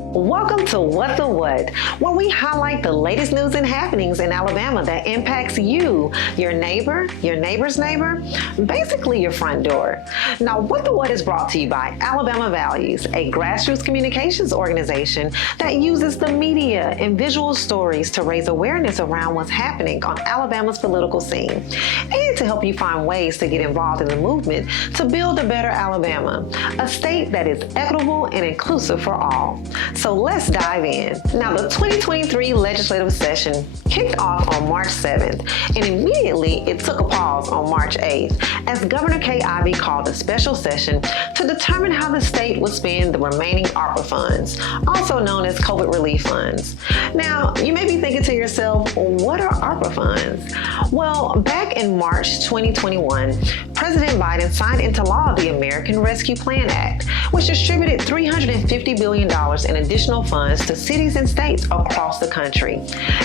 Welcome to What the What, where we highlight the latest news and happenings in Alabama that impacts you, your neighbor, your neighbor's neighbor, basically your front door. Now, What the What is brought to you by Alabama Values, a grassroots communications organization that uses the media and visual stories to raise awareness around what's happening on Alabama's political scene, and to help you find ways to get involved in the movement to build a better Alabama, a state that is equitable and inclusive for all. So let's dive in. Now, the 2023 legislative session kicked off on March 7th, and immediately it took a pause on March 8th as Governor Ivey called a special session to determine how the state would spend the remaining ARPA funds, also known as COVID relief funds. Now, you may be thinking to yourself, what are ARPA funds? Well, back in March 2021, President Biden signed into law the American Rescue Plan Act, which distributed $350 billion in additional funds to cities and states across the country.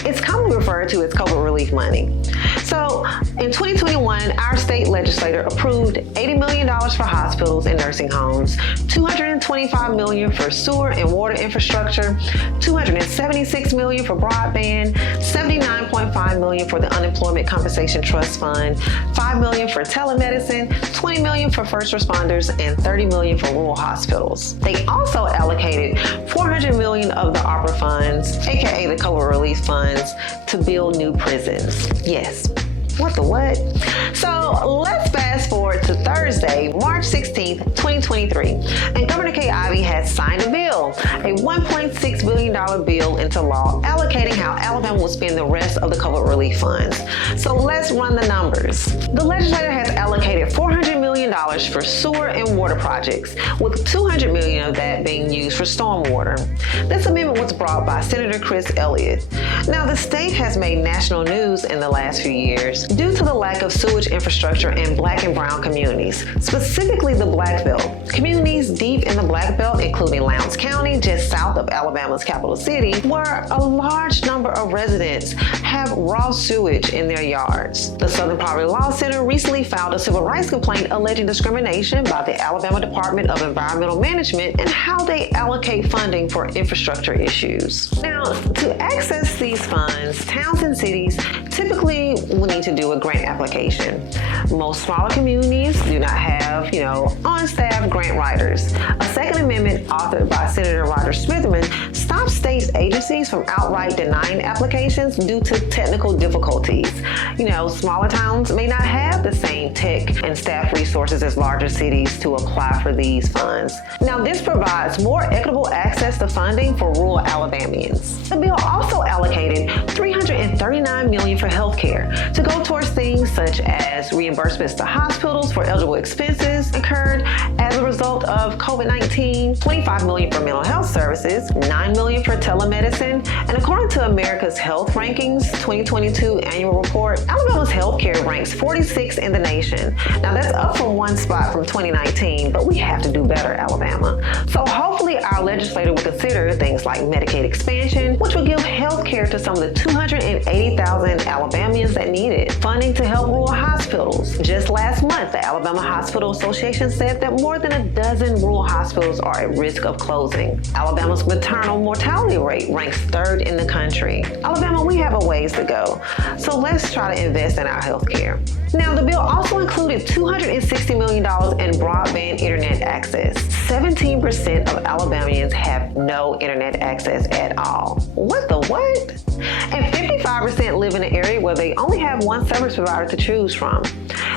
It's commonly referred to as COVID relief money. So in 2021, our state legislature approved $80 million for hospitals and nursing homes, $225 million for sewer and water infrastructure, $276 million for broadband, $79.5 million for the Unemployment Compensation Trust Fund, $5 million for telemedicine, $20 million for first responders, and $30 million for rural hospitals. They also allocated $400 million of the ARPA funds, aka the COVID relief funds, to build new prisons. Yes. What the what? So let's fast forward to Thursday, March 16th, 2023, and Governor Ivey has signed a bill, a $1.6 billion bill into law, allocating how Alabama will spend the rest of the COVID relief funds. So let's run the numbers. The legislature has allocated $400 million for sewer and water projects, with $200 million of that being used for stormwater. This amendment was brought by Senator Chris Elliott. Now, the state has made national news in the last few years due to the lack of sewage infrastructure in Black and brown communities, specifically the Black Belt. Communities deep in the Black Belt, including Lowndes County, just south of Alabama's capital city, where a large number of residents have raw sewage in their yards. The Southern Poverty Law Center recently filed a civil rights complaint alleging discrimination by the Alabama Department of Environmental Management and how they allocate funding for infrastructure issues. Now, to access these funds, towns and cities typically will need to do a grant application. Most smaller communities do not have, on-staff grant writers. A second amendment authored by Senator Roger Smitherman stops state agencies from outright denying applications due to technical difficulties. Smaller towns may not have the same tech and staff resources as larger cities to apply for these funds. Now, this provides more equitable access to funding for rural Alabamians. The bill also allocated $339 million for healthcare to go towards things such as reimbursements to hospitals for eligible expenses incurred as a result of COVID-19, $25 million for mental health services, $9 million for telemedicine, and according to America's Health Rankings 2022 annual report, Alabama's healthcare ranks 46 in the nation. Now, that's up from one spot from 2019, but we have to do better, Alabama. So hopefully our legislature will consider things like Medicaid expansion, which will give health care to some of the 280,000 Alabamians that need it, funding to help rural hospitals. Just last month, the Alabama Hospital Association said that more than a dozen rural hospitals are at risk of closing. Alabama's maternal mortality rate ranks 3rd in the country. Alabama, we have a ways to go, so let's try to invest in our health care. Now, the bill also included $260 million in broadband internet access. 17% of Alabamians have no internet access at all. What the what? And 55% live in an area where they only have one service provider to choose from.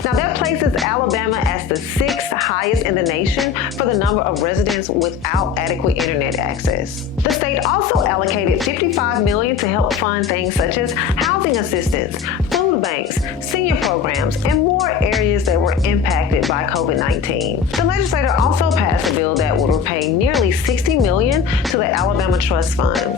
Now, that places Alabama as the 6th highest in the nation for the number of residents without adequate internet access. The state also allocated $55 million to help fund things such as housing assistance, food banks, senior programs, and more areas that were impacted by COVID-19. The legislature also passed a bill that will repay nearly $60 million to the Alabama Trust Fund.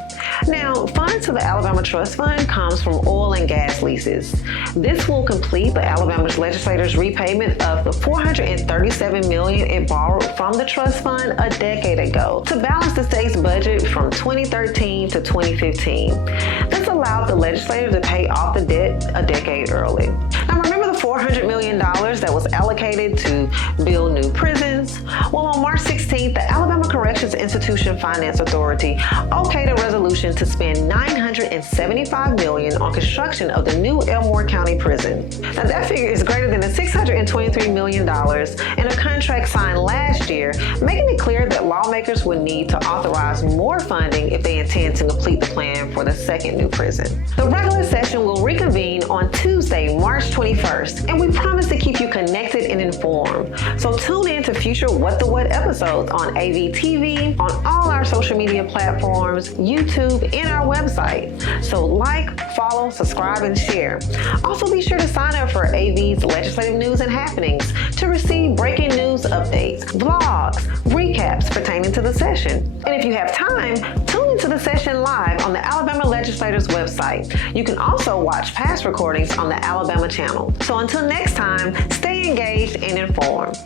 Now, funds to the Alabama Trust Fund comes from oil and gas leases. This will complete the Alabama's legislature's repayment of the $437 million it borrowed from the trust fund a decade ago to balance the state's budget from 2013 to 2015. This allowed the legislature to pay off the debt a decade early. Now, remember the $400 million that was allocated to build new prisons? Well, on March 16th, the Alabama Corrections Institution Finance Authority okayed a resolution to spend $975 million on construction of the new Elmore County Prison. Now, that figure is greater than the $623 million in a contract signed last year, making it clear that lawmakers would need to authorize more funding if they intend to complete the plan for the second new prison. The regular session will reconvene on Tuesday, March 21st, and we promise to keep you connected and informed. So tune in to future What the What episodes on Ivey TV, on all our social media platforms, YouTube, and our website. So like, follow, subscribe, and share. Also be sure to sign up for Ivey's legislative news and happenings to receive breaking news updates, vlogs, recaps pertaining to the session. And if you have time, tune into the session live on the Alabama Legislators website. You can also watch past recordings on the Alabama channel. So until next time, stay engaged and informed.